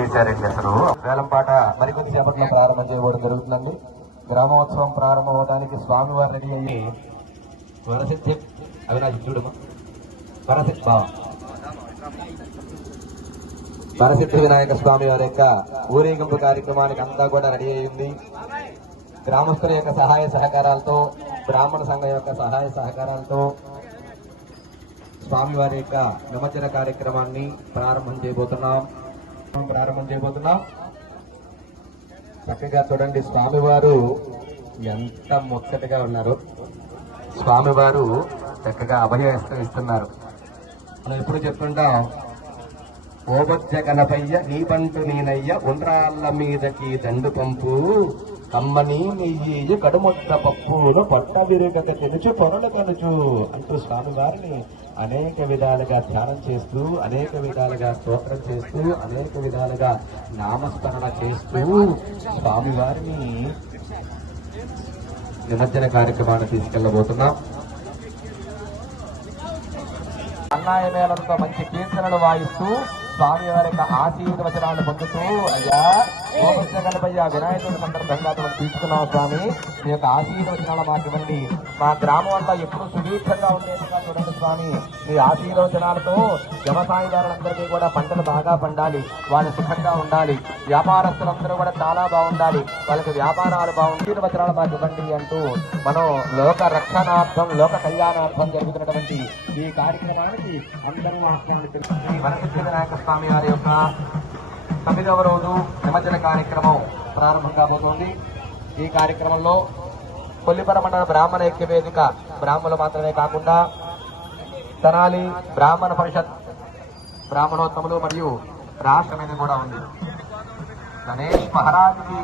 చేశారండి అసలు వేలంపాట మరికొద్ది సేపట్లో ప్రారంభం చేయబోవడం జరుగుతుందండి. గ్రామోత్సవం ప్రారంభం అవడానికి స్వామివారు రెడీ అయ్యి వరసత్య అవినాశి చూడమా వరసిద్ధి వినాయక స్వామి వారి యొక్క ఊరేగింపు కార్యక్రమానికి అంతా కూడా రెడీ అయింది గ్రామస్తుల యొక్క సహాయ సహకారాలతో బ్రాహ్మణ సంఘం యొక్క సహాయ సహకారాలతో స్వామివారి యొక్క నిమజ్జన కార్యక్రమాన్ని ప్రారంభం చేయబోతున్నాం. ప్రారంభం చేయబోతున్నాం. చక్కగా చూడండి స్వామివారు ఎంత ముచ్చటగా ఉన్నారు. స్వామివారు చక్కగా అభయహస్తం ఇస్తున్నారు. మనం ఎప్పుడు చెప్తుంటాం ఓబజ్జ గణపయ్య నీ పంటు నేనయ్య ఉండ్రాళ్ళ మీదకి దండు పంపు కమ్మని నెయ్యి కడుముద్ద పప్పును పట్ట విరుగక తెలుచు పొరలు కనుచు అంటూ స్వామివారిని అనేక విధాలుగా ధ్యానం చేస్తూ అనేక విధాలుగా స్తోత్రం చేస్తూ అనేక విధాలుగా నామస్మరణ చేస్తూ స్వామివారిని నిమజ్జన కార్యక్రమాన్ని తీసుకెళ్ళబోతున్నాం అన్నాయ మేళంతో మంచి కీర్తనలు వాయిస్తూ స్వామి వారి యొక్క ఆశీర్వచనాలు పొందుతూ అయ్యా గణపయ్య వినాయకుడి సందర్భంగా మనం తీసుకున్నాం స్వామి. మీ యొక్క ఆశీర్వచనాల మాకు ఇవ్వండి మా గ్రామం అంతా ఎప్పుడు సుదీర్ఘంగా ఉండేట్టుగా చూడండి స్వామి. మీ ఆశీర్వచనాలతో వ్యవసాయదారులందరికీ కూడా పంటలు బాగా పండాలి. వాళ్ళు సుఖంగా ఉండాలి. వ్యాపారస్తులందరూ కూడా చాలా బాగుండాలి. వాళ్ళకి వ్యాపారాలు బాగుండి ఆశీర్వచనాలు మాకు ఇవ్వండి అంటూ మనం లోక రక్షణార్థం లోక కళ్యాణార్థం జరుగుతున్నటువంటి ఈ కార్యక్రమానికి అందరూ ఆహ్వానితులు. శ్రీ వినాయక స్వామి వారి యొక్క తొమ్మిదవ రోజు నిమజ్జన కార్యక్రమం ప్రారంభం కాబోతోంది. ఈ కార్యక్రమంలో కొల్లిపర మండల బ్రాహ్మణ ఐక్య వేదిక బ్రాహ్మణులు మాత్రమే కాకుండా తనాలి బ్రాహ్మణ పరిషత్ బ్రాహ్మణోత్తములు మరియు రాష్ట్రమైన కూడా ఉంది. గణేష్ మహారాజ్కి